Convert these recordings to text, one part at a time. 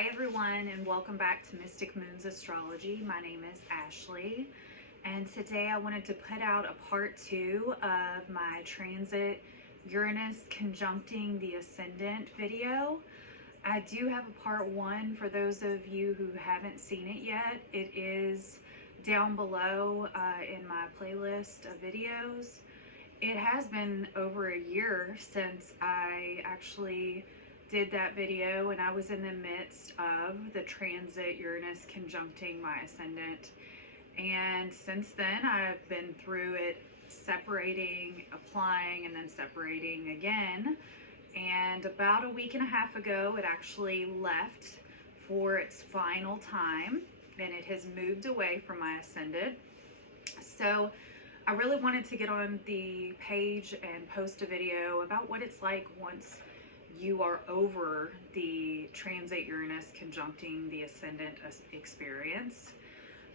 Hi everyone, and welcome back to Mystic Moons Astrology. My name is Ashley, and today I wanted to put out a part 2 of my transit Uranus conjuncting the Ascendant video. I do have a part 1 for those of you who haven't seen it yet. It is down below in my playlist of videos. It has been over a year since I actually did that video, and I was in the midst of the transit Uranus conjuncting my Ascendant, and since then I've been through it, separating, applying, and then separating again. And about a week and a half ago it actually left for its final time, and it has moved away from my Ascendant. So I really wanted to get on the page and post a video about what it's like once you are over the transit Uranus conjuncting the Ascendant experience.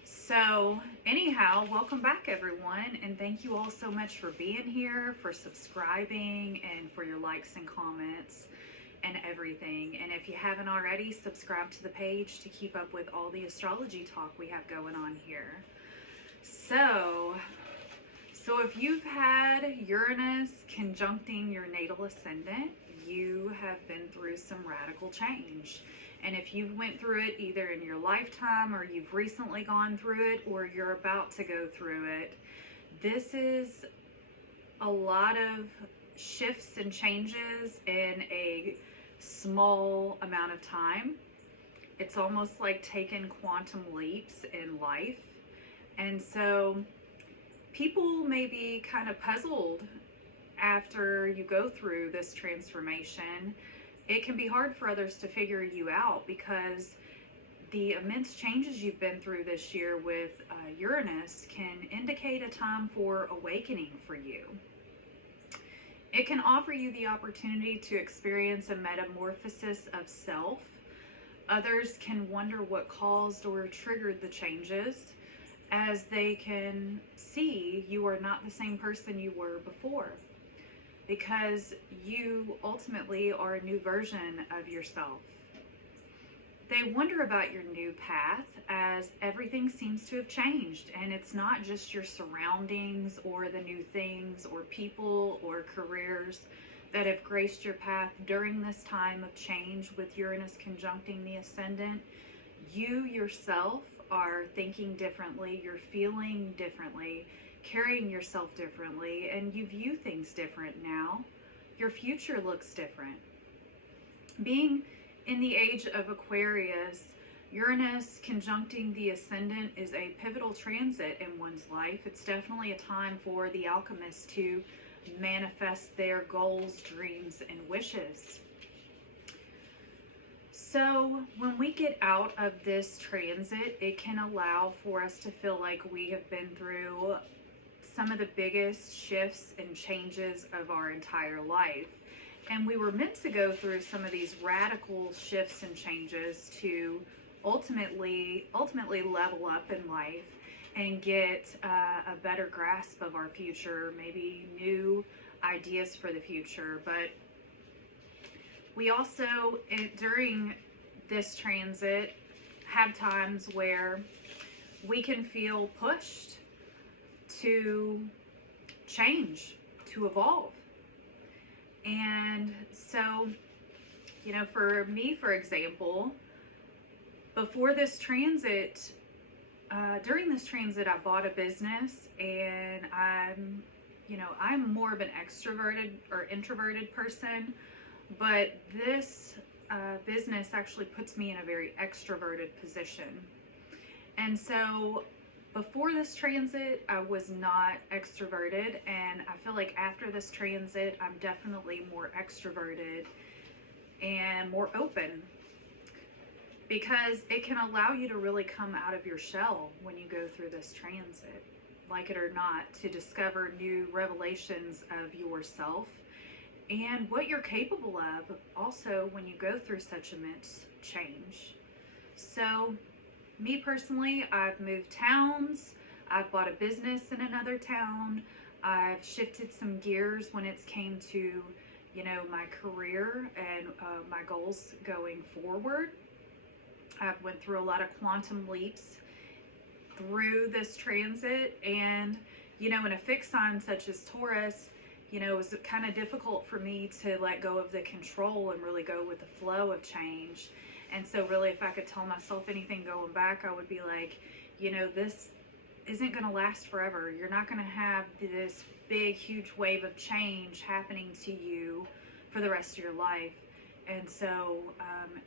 So anyhow, welcome back everyone, and thank you all so much for being here, for subscribing, and for your likes and comments and everything. And if you haven't already, subscribe to the page to keep up with all the astrology talk we have going on here. So if you've had Uranus conjuncting your natal Ascendant, you have been through some radical change. And if you went through it either in your lifetime, or you've recently gone through it, or you're about to go through it, this is a lot of shifts and changes in a small amount of time. It's almost like taking quantum leaps in life. And so people may be kind of puzzled after you go through this transformation. It can be hard for others to figure you out because the immense changes you've been through this year with Uranus can indicate a time for awakening for you. It can offer you the opportunity to experience a metamorphosis of self. Others can wonder what caused or triggered the changes, as they can see you are not the same person you were before, because you ultimately are a new version of yourself. They wonder about your new path, as everything seems to have changed, and it's not just your surroundings or the new things or people or careers that have graced your path during this time of change with Uranus conjuncting the Ascendant. You yourself are thinking differently, you're feeling differently, carrying yourself differently, and you view things different now. Your future looks different. Being in the age of Aquarius, Uranus conjuncting the Ascendant is a pivotal transit in one's life. It's definitely a time for the alchemist to manifest their goals, dreams, and wishes. So when we get out of this transit, it can allow for us to feel like we have been through some of the biggest shifts and changes of our entire life. And we were meant to go through some of these radical shifts and changes to ultimately level up in life and get a better grasp of our future, maybe new ideas for the future. But we also, during this transit, have times where we can feel pushed to change, to evolve. And so, for me, for example, before this transit, during this transit, I bought a business, and I'm more of an extroverted or introverted person, but this business actually puts me in a very extroverted position. And so before this transit, I was not extroverted, and I feel like after this transit, I'm definitely more extroverted and more open, because it can allow you to really come out of your shell when you go through this transit, like it or not, to discover new revelations of yourself and what you're capable of also when you go through such immense change. So me personally, I've moved towns, I've bought a business in another town, I've shifted some gears when it's came to, my career and my goals going forward. I've went through a lot of quantum leaps through this transit, and you know, in a fixed sign such as Taurus, you know, it was kind of difficult for me to let go of the control and really go with the flow of change. And so really, if I could tell myself anything going back, I would be like, you know, this isn't going to last forever. You're not going to have this big, huge wave of change happening to you for the rest of your life. And so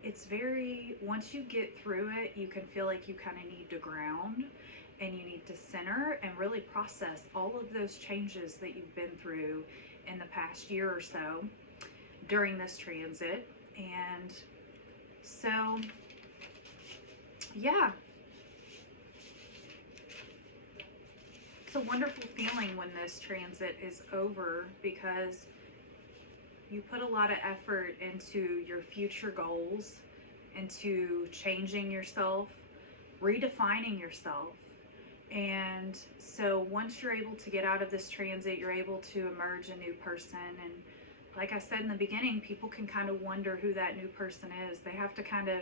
it's very, once you get through it, you can feel like you kind of need to ground and you need to center and really process all of those changes that you've been through in the past year or so during this transit. And so, yeah, it's a wonderful feeling when this transit is over, because you put a lot of effort into your future goals, into changing yourself, redefining yourself. And so once you're able to get out of this transit, you're able to emerge a new person. And like I said in the beginning, people can kind of wonder who that new person is. They have to kind of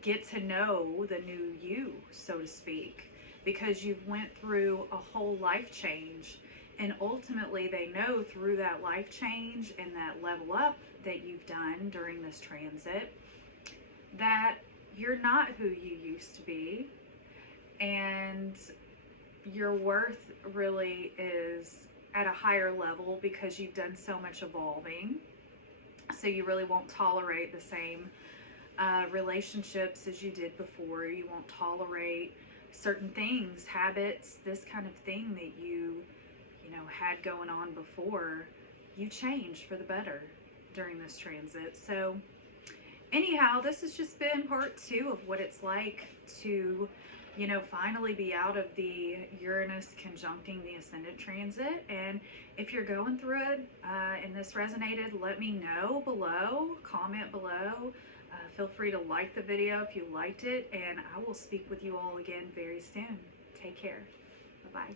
get to know the new you, so to speak, because you've went through a whole life change. And ultimately, they know through that life change and that level up that you've done during this transit that you're not who you used to be. And your worth really is at a higher level because you've done so much evolving. So you really won't tolerate the same relationships as you did before. You won't tolerate certain things, habits, this kind of thing that you know, had going on before. You change for the better during this transit. So anyhow, this has just been part 2 of what it's like to, you know, finally be out of the Uranus conjuncting the Ascendant transit. And if you're going through it and this resonated, let me know below, comment below. Feel free to like the video if you liked it, and I will speak with you all again very soon. Take care. Bye-bye.